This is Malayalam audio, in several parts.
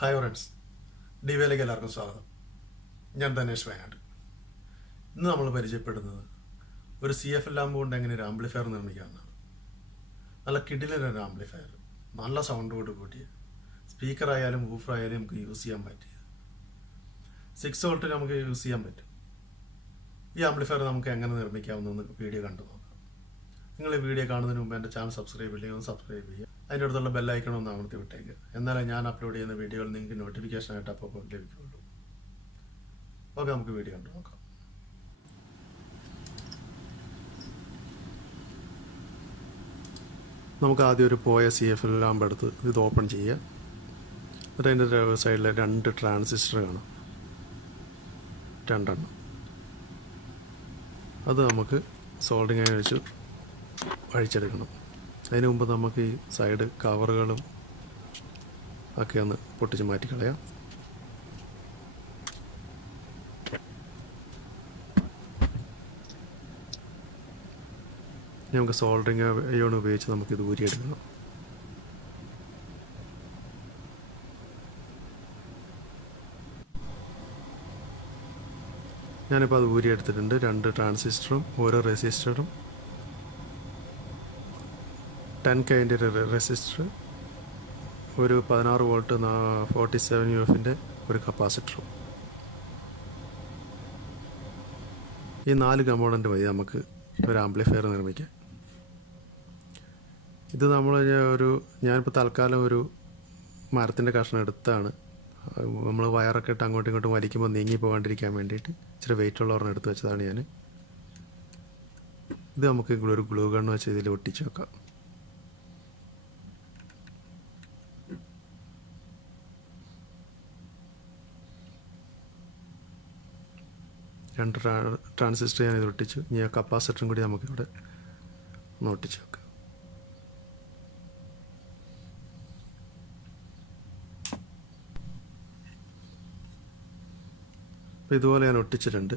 ഹായ് ഫ്രണ്ട്സ്, ഡിവിയിലേക്ക് എല്ലാവർക്കും സ്വാഗതം. ഞാൻ ധനേഷ് വയനാട്. ഇന്ന് നമ്മൾ പരിചയപ്പെടുന്നത് ഒരു CFL ലാമ്പ് കൊണ്ട് എങ്ങനെ ഒരു ആംപ്ലിഫയർ നിർമ്മിക്കാമെന്നാണ്. നല്ല കിടിലൊരു ആംപ്ലിഫയർ, നല്ല സൗണ്ടോട് കൂടിയ, സ്പീക്കറായാലും വൂഫറായാലും നമുക്ക് യൂസ് ചെയ്യാൻ പറ്റിയ 6 വോൾട്ടിൽ നമുക്ക് യൂസ് ചെയ്യാൻ പറ്റും. ഈ ആംപ്ലിഫയർ നമുക്ക് എങ്ങനെ നിർമ്മിക്കാമെന്നൊന്ന് വീഡിയോ കണ്ടു നോക്കാം. നിങ്ങൾ ഈ വീഡിയോ കാണുന്നതിന് മുമ്പ് എൻ്റെ ചാനൽ സബ്സ്ക്രൈബ് ചെയ്യണമെങ്കിൽ ഒന്ന് സബ്സ്ക്രൈബ് ചെയ്യുക. അതിൻ്റെ അടുത്തുള്ള ബെല്ലൈക്കണം ഒന്ന് അമർത്തി വിട്ടേക്കുക. എന്നാലേ ഞാൻ അപ്ലോഡ് ചെയ്യുന്ന വീഡിയോകൾ നിങ്ങൾക്ക് നോട്ടിഫിക്കേഷനായിട്ട് അപ്പോൾ ലഭിക്കുകയുള്ളൂ. ഓക്കെ, നമുക്ക് വീഡിയോ കണ്ടു നോക്കാം. നമുക്ക് ആദ്യം ഒരു പോയ CFL ലാമ്പ് എടുത്ത് ഇത് ഓപ്പൺ ചെയ്യുക. എന്നിട്ട് അതിൻ്റെ സൈഡിൽ 2 ട്രാൻസിസ്റ്റർ കാണാം, 2 എണ്ണം. അത് നമുക്ക് സോൾഡിങ് ആയി വെച്ച് അഴിച്ചെടുക്കണം. അതിന് മുമ്പ് നമുക്ക് ഈ സൈഡ് കവറുകളും ഒക്കെ ഒന്ന് പൊട്ടിച്ച് മാറ്റിക്കളയാം. നമുക്ക് സോൾഡറിങ് അയോൺ ഉപയോഗിച്ച് നമുക്കിത് ഊരിയെടുക്കണം. ഞാനിപ്പോൾ അത് ഊരിയെടുത്തിട്ടുണ്ട്. 2 ട്രാൻസിസ്റ്ററും ഓരോ റെസിസ്റ്ററും 10K റെസിസ്റ്റർ, ഒരു 16 വോൾട്ട് 47 UF ഒരു കപ്പാസിറ്ററും. ഈ 4 കമ്പോണൻറ്റ് മതി നമുക്ക് ഒരു ആംപ്ലിഫയർ നിർമ്മിക്കാൻ. ഇത് ഞാനിപ്പോൾ തൽക്കാലം ഒരു മരത്തിൻ്റെ കഷ്ണം എടുത്താണ്. നമ്മൾ വയറൊക്കെ ഇട്ട് അങ്ങോട്ടും ഇങ്ങോട്ടും വലിക്കുമ്പോൾ നീങ്ങി പോകാണ്ടിരിക്കാൻ വേണ്ടിയിട്ട് ഇച്ചിരി വെയിറ്റുള്ള ഒരെണ്ണം എടുത്ത് വെച്ചതാണ് ഞാൻ. ഇത് നമുക്ക് ഒരു ഗ്ലൂ ഗണ്ണ് വെച്ച് ഇതിൽ ഒട്ടിച്ച് വെക്കാം. രണ്ട് ട്രാൻസിസ്റ്റർ ഞാനിത് ഒട്ടിച്ചു. ഇനി ആ കപ്പാസിറ്ററും കൂടി നമുക്കിവിടെ ഒന്ന് ഒട്ടിച്ച് വെക്കാം. അപ്പോൾ ഇതുപോലെ ഞാൻ ഒട്ടിച്ചിട്ടുണ്ട്.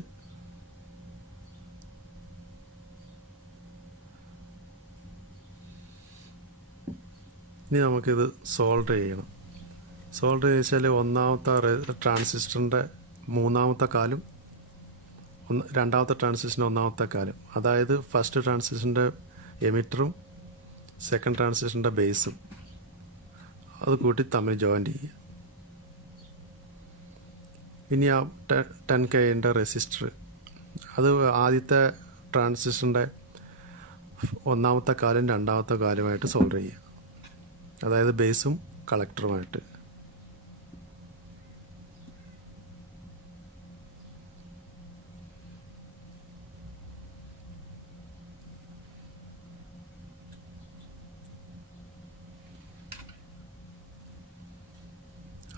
ഇനി നമുക്കിത് സോൾഡർ ചെയ്യണം. സോൾഡർ ചെയ്യിച്ചാൽ ഒന്നാമത്തെ ട്രാൻസിസ്റ്ററിൻ്റെ 3ാമത്തെ കാലും രണ്ടാമത്തെ ട്രാൻസിസ്റ്ററിൻ്റെ 1ാമത്തെ കാലും, അതായത് ഫസ്റ്റ് ട്രാൻസിസ്റ്ററിൻ്റെ എമിറ്ററും സെക്കൻഡ് ട്രാൻസിസ്റ്ററിൻ്റെ ബേസും അത് കൂട്ടി തമ്മിൽ ജോയിൻ്റ് ചെയ്യുക. ഇനി ആ 10K റെസിസ്റ്റർ, അത് ആദ്യത്തെ ട്രാൻസിസ്റ്ററിൻ്റെ 1ാമത്തെ കാലും 2ാമത്തെ കാലുമായിട്ട് സോൾഡർ ചെയ്യുക, അതായത് ബേസും കളക്ടറുമായിട്ട്.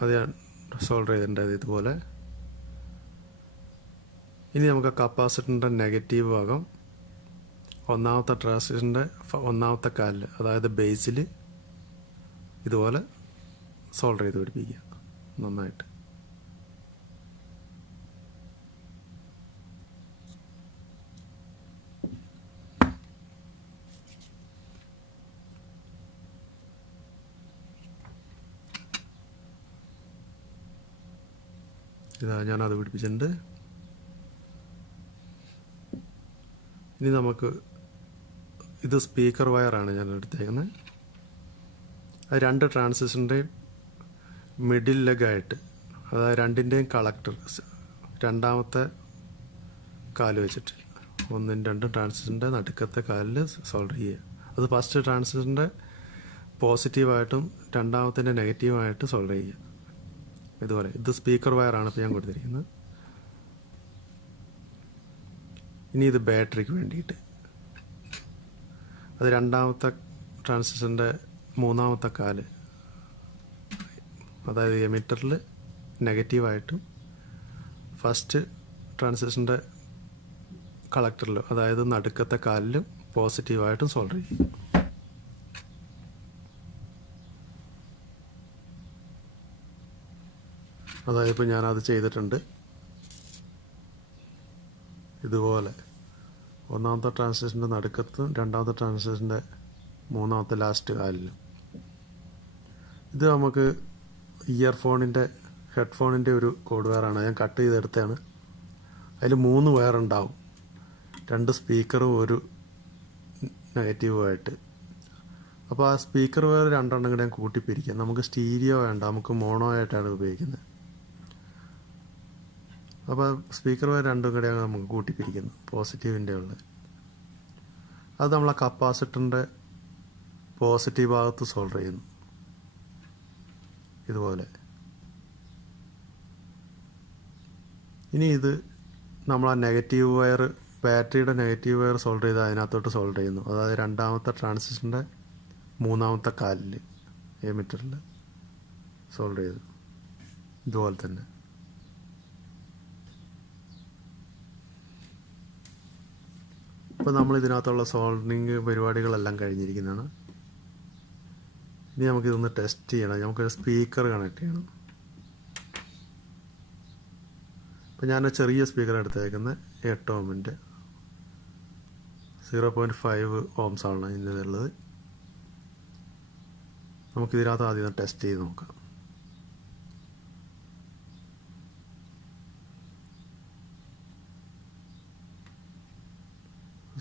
അത് ഞാൻ സോൾഡർ ചെയ്തിട്ടുണ്ട് ഇതുപോലെ. ഇനി നമുക്ക് കപ്പാസിറ്ററിൻ്റെ നെഗറ്റീവ് ഭാഗം 1ാമത്തെ ട്രാൻസിസ്റ്ററിൻ്റെ 1ാമത്തെ കാലിൽ, അതായത് ബേസിൽ ഇതുപോലെ സോൾഡർ ചെയ്ത് പിടിപ്പിക്കുക നന്നായിട്ട്. ഇതാ ഞാനത് പിടിപ്പിച്ചിട്ടുണ്ട്. ഇനി നമുക്ക് ഇത് സ്പീക്കർ വയറാണ് ഞാൻ എടുത്തേക്കുന്നത്. അത് 2 ട്രാൻസിസ്റ്ററിൻ്റെയും മിഡിൽ ലെഗായിട്ട്, അതായത് 2ൻ്റെയും കളക്ടർ 2ാമത്തെ കാല് വെച്ചിട്ട് 1, 2 ട്രാൻസിസ്റ്ററിൻ്റെ നടുക്കത്തെ കാലിൽ സോൾഡർ ചെയ്യുക. അത് ഫസ്റ്റ് ട്രാൻസിസ്റ്ററിൻ്റെ പോസിറ്റീവായിട്ടും 2ാമത്തിൻ്റെ നെഗറ്റീവായിട്ട് സോൾഡർ ചെയ്യുക. ഇതുപോലെ ഇത് സ്പീക്കർ വയറാണ് ഇപ്പോൾ ഞാൻ കൊടുത്തിരിക്കുന്നത്. ഇനി ഇത് ബാറ്ററിക്ക് വേണ്ടിയിട്ട്, അത് 2ാമത്തെ ട്രാൻസിസ്റ്ററിൻ്റെ 3ാമത്തെ കാല്, അതായത് എമിറ്ററിൽ നെഗറ്റീവായിട്ടും ഫസ്റ്റ് ട്രാൻസിസ്റ്ററിൻ്റെ കളക്ടറിൽ, അതായത് നടുക്കത്തെ കാലിലും പോസിറ്റീവായിട്ടും സോൾഡർ ചെയ്യും. അതായത് ഇപ്പോൾ ഞാനത് ചെയ്തിട്ടുണ്ട്. ഇതുപോലെ 1ാമത്തെ ട്രാൻസിസ്റ്ററിൻ്റെ നടുക്കത്തും 2ാമത്തെ ട്രാൻസിസ്റ്ററിൻ്റെ 3ാമത്തെ ലാസ്റ്റ് കാലിലും. ഇത് നമുക്ക് ഇയർഫോണിൻ്റെ ഹെഡ്ഫോണിൻ്റെ ഒരു കോഡ് വയറാണ്, ഞാൻ കട്ട് ചെയ്തെടുത്തതാണ്. അതിൽ 3 വയറുണ്ടാവും, 2 സ്പീക്കറും ഒരു നെഗറ്റീവുമായിട്ട്. അപ്പോൾ ആ സ്പീക്കർ വയർ 2 കൂടെ ഞാൻ കൂട്ടിപ്പിരിക്കാം. നമുക്ക് സ്റ്റീരിയോ വേണ്ട, നമുക്ക് മോണോ ആയിട്ടാണ് ഉപയോഗിക്കുന്നത്. അപ്പോൾ സ്പീക്കർ വയർ 2 കൂടെ നമുക്ക് കൂട്ടിപ്പിരിക്കുന്നു, പോസിറ്റീവിൻ്റെ ഉള്ളത്. അത് നമ്മൾ ആ കപ്പാസിറ്ററിൻ്റെ പോസിറ്റീവ് ഭാഗത്ത് സോൾഡർ ചെയ്യുന്നു ഇതുപോലെ. ഇനി ഇത് നമ്മൾ ആ നെഗറ്റീവ് വയർ, ബാറ്ററിയുടെ നെഗറ്റീവ് വയർ സോൾഡർ ചെയ്ത് അതിനകത്തോട്ട് സോൾഡർ ചെയ്യുന്നു. അതായത് 2ാമത്തെ ട്രാൻസിസ്റ്ററിൻ്റെ 3ാമത്തെ കാലിൽ എമിറ്ററിൽ സോൾഡർ ചെയ്തു ഇതുപോലെ തന്നെ. ഇപ്പോൾ നമ്മൾ ഇതിനകത്തുള്ള സോൾഡറിങ് പരിപാടികളെല്ലാം കഴിഞ്ഞിരിക്കുന്നതാണ്. ഇനി നമുക്കിതൊന്ന് ടെസ്റ്റ് ചെയ്യണം. നമുക്കൊരു സ്പീക്കർ കണക്ട് ചെയ്യണം. അപ്പോൾ ഞാൻ ചെറിയ സ്പീക്കർ എടുത്തേക്കുന്നത് 8 ഓമിൻ്റെ 0.5 ഓംസ് ആണ് ഇതിനുള്ളത്. നമുക്കിതിനകത്ത് ആദ്യം ടെസ്റ്റ് ചെയ്ത് നോക്കാം.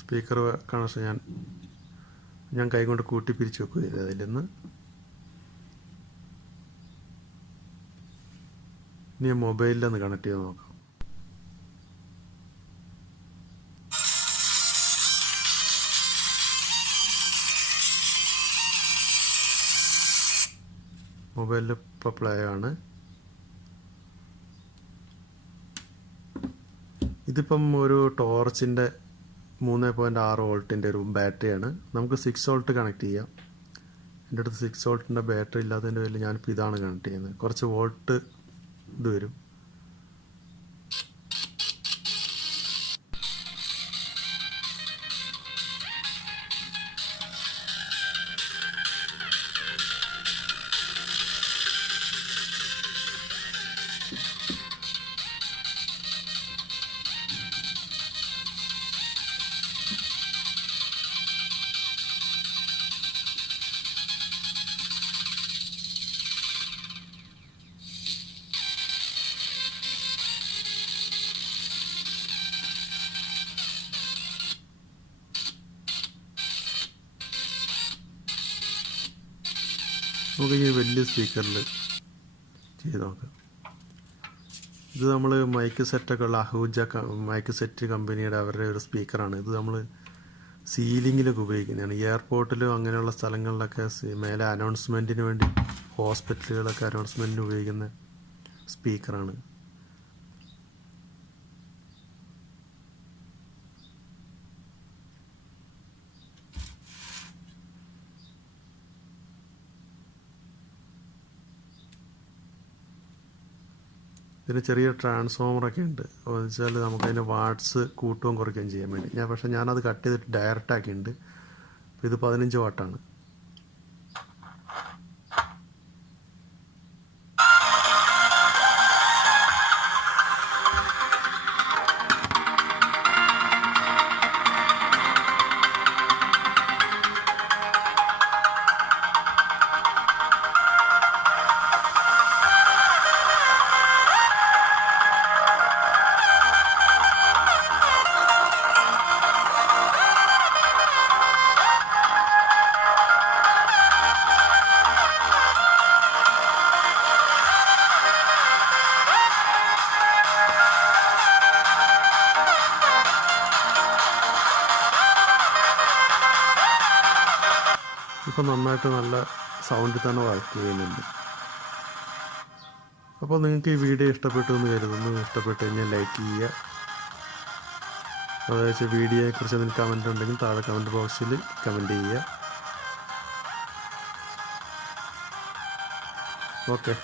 സ്പീക്കർ കണക്ഷൻ ഞാൻ കൈകൊണ്ട് കൂട്ടി പിരിച്ച് വെക്കുക ചെയ്തത്. അതിൽ നിന്ന് ഇനി മൊബൈലിലൊന്ന് കണക്ട് ചെയ്ത് നോക്കാം. മൊബൈലിൽ ഇപ്പോൾ പ്ലേ ആണ്. ഇതിപ്പം ഒരു ടോർച്ചിൻ്റെ 3.6 വോൾട്ടിൻ്റെ ഒരു ബാറ്ററിയാണ്. നമുക്ക് 6 വോൾട്ട് കണക്ട് ചെയ്യാം. എൻ്റെ അടുത്ത് 6 വോൾട്ടിൻ്റെ ബാറ്ററി ഇല്ലാത്തതിൻ്റെ പേരിൽ ഞാനിപ്പോൾ ഇതാണ് കണക്ട് ചെയ്യുന്നത്. കുറച്ച് വോൾട്ട് ഇത് വരും. നമുക്ക് ഈ വലിയ സ്പീക്കറിൽ ചെയ്ത് നോക്കാം. ഇത് നമ്മൾ മൈക്ക് സെറ്റൊക്കെ ഉള്ള അഹൂജ മൈക്ക് സെറ്റ് കമ്പനിയുടെ അവരുടെ ഒരു സ്പീക്കറാണ്. ഇത് നമ്മൾ സീലിങ്ങിലൊക്കെ ഉപയോഗിക്കുന്നതാണ്. എയർപോർട്ടിലും അങ്ങനെയുള്ള സ്ഥലങ്ങളിലൊക്കെ മേലെ അനൗൺസ്മെൻറ്റിന് വേണ്ടി, ഹോസ്പിറ്റലുകളൊക്കെ അനൗൺസ്മെൻറ്റിന് ഉപയോഗിക്കുന്ന സ്പീക്കറാണ്. ഇതിന് ചെറിയ ട്രാൻസ്ഫോമറൊക്കെ ഉണ്ട്. എന്ന് വെച്ചാൽ നമുക്കതിൻ്റെ വാട്ട്സ് കൂട്ടുകയും കുറയ്ക്കുകയും ചെയ്യാൻ വേണ്ടി. പക്ഷേ ഞാനത് കട്ട് ചെയ്തിട്ട് ഡയറക്റ്റ് ആക്കിയിട്ടുണ്ട്. അപ്പോൾ ഇത് 15 വാട്ടാണ്. ഇപ്പോൾ നന്നായിട്ട് നല്ല സൗണ്ടിൽ തന്നെ വർക്ക് ചെയ്യുന്നുണ്ട്. അപ്പോൾ നിങ്ങൾക്ക് ഈ വീഡിയോ ഇഷ്ടപ്പെട്ടു എന്ന് കരുതുന്നു. ഇഷ്ടപ്പെട്ട് കഴിഞ്ഞാൽ ലൈക്ക് ചെയ്യുക. അതായത് വീഡിയോയെക്കുറിച്ച് എന്തെങ്കിലും കമൻറ്റ് ഉണ്ടെങ്കിൽ താഴെ കമൻറ്റ് ബോക്സിൽ കമൻറ്റ് ചെയ്യുക. ഓക്കെ.